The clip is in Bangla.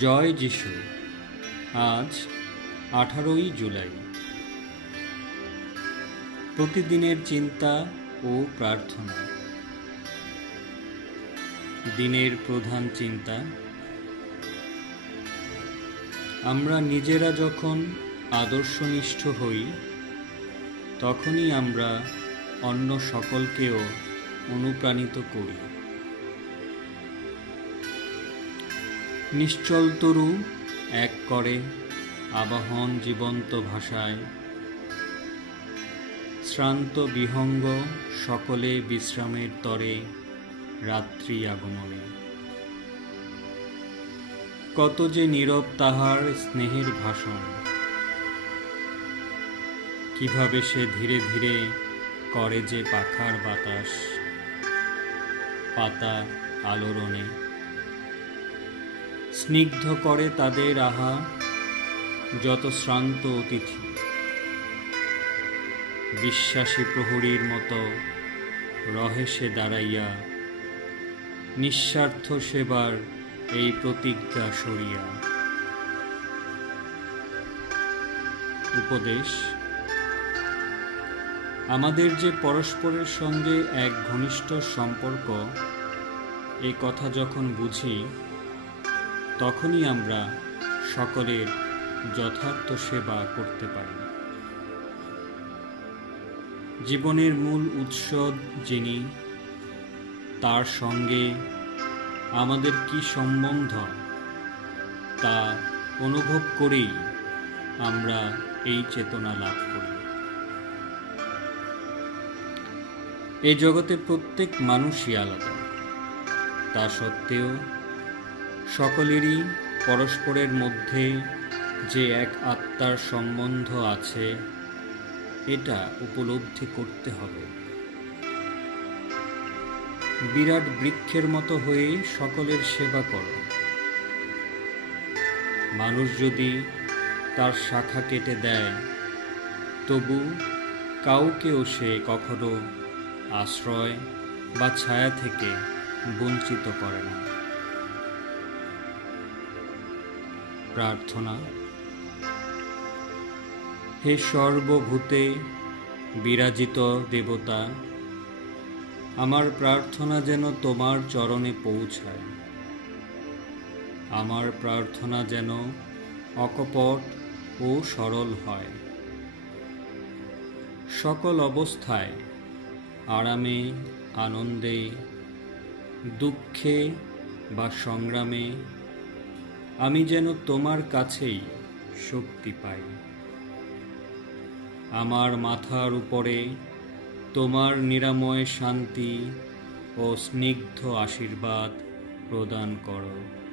জয় যিশু। আজ 18ই জুলাই। প্রতিদিনের চিন্তা ও প্রার্থনা। দিনের প্রধান চিন্তা। আমরা নিজেরা যখন আদর্শনিষ্ঠ হই, তখনই আমরা অন্য সকলকেও অনুপ্রাণিত করি। নিশ্চল তরু এক করে আবাহন জীবন্ত ভাষায়, শ্রান্ত বিহঙ্গ সকলে বিশ্রামের তরে রাত্রি আগমনে। কত যে নীরব তাহার স্নেহের ভাষণ, কিভাবে সে ধীরে ধীরে করে যে পাখার বাতাস, পাতা আলোড়নে স্নিগ্ধ করে তাদের আহা যত শ্রান্ত অতিথি। বিশ্বাসী প্রহরীর মতো রহে সে দাঁড়াইয়া, নিঃস্বার্থ সেবার এই প্রতিজ্ঞা সরিয়া। উপদেশ। আমাদের যে পরস্পরের সঙ্গে এক ঘনিষ্ঠ সম্পর্ক, এ কথা যখন বুঝি, তখনই আমরা সকলের যথার্থ সেবা করতে পারি। জীবনের মূল উৎস যিনি, তার সঙ্গে আমাদের কি সম্বন্ধ তা অনুভব করেই আমরা এই চেতনা লাভ করি। এই জগতে প্রত্যেক মানুষই আলাদা, তা সত্ত্বেও সকলেরই পরস্পরের মধ্যে যে এক আত্মার সম্বন্ধ আছে, এটা উপলব্ধি করতে হবে। বিরাট বৃক্ষের মতো হয়ে সকলের সেবা করো। মানুষ যদি তার শাখা কেটে দেয়, তবু কাউকেও সে কখনো আশ্রয় বা ছায়া থেকে বঞ্চিত করে না। প্রার্থনা। হে সর্বভূতে বিরাজিত দেবতা, আমার প্রার্থনা যেন তোমার চরণে পৌঁছায়। আমার প্রার্থনা যেন অকপট ও সরল হয়। সকল অবস্থায়, আরামে, আনন্দে, দুঃখে বা সংগ্রামে আমি যেন তোমার কাছেই শক্তি পাই। আমার মাথার উপরে তোমার নিরাময় শান্তি ও স্নিগ্ধ আশীর্বাদ প্রদান করো।